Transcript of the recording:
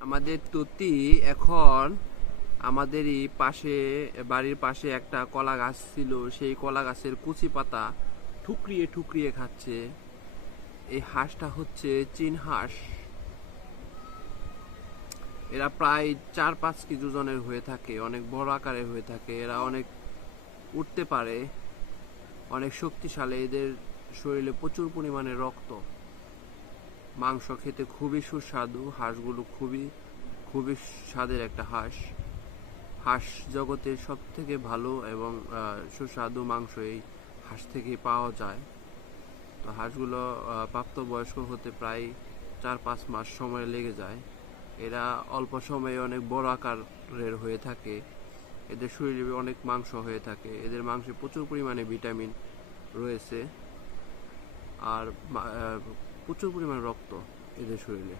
আমাদের তুতি এখন আমাদেরই পাশে, বাড়ির পাশে একটা কলা গাছ ছিল, সেই কলা গাছের কুচি পাতা ঠুকরিয়ে ঠুকরিয়ে খাচ্ছে। এই হাঁসটা হচ্ছে চীন হাঁস। এরা প্রায় 4-5 কেজি ওজনের হয়ে থাকে, অনেক বড় আকারের হয়ে থাকে। এরা অনেক উঠতে পারে, অনেক শক্তিশালী। এদের শরীরে প্রচুর পরিমাণে রক্ত। মাংস খেতে খুবই সুস্বাদু। হাঁসগুলো খুবই খুবই স্বাদের একটা হাঁস। হাঁস জগতের সব থেকে ভালো এবং সুস্বাদু মাংস এই হাঁস থেকেই পাওয়া যায়। তো হাঁসগুলো প্রাপ্তবয়স্ক হতে প্রায় 4-5 মাস সময় লেগে যায়। এরা অল্প সময়ে অনেক বড় আকারের হয়ে থাকে। এদের শরীরে অনেক মাংস হয়ে থাকে। এদের মাংসে প্রচুর পরিমাণে ভিটামিন রয়েছে আর প্রচুর পরিমাণে রক্ত এদের শরীরে।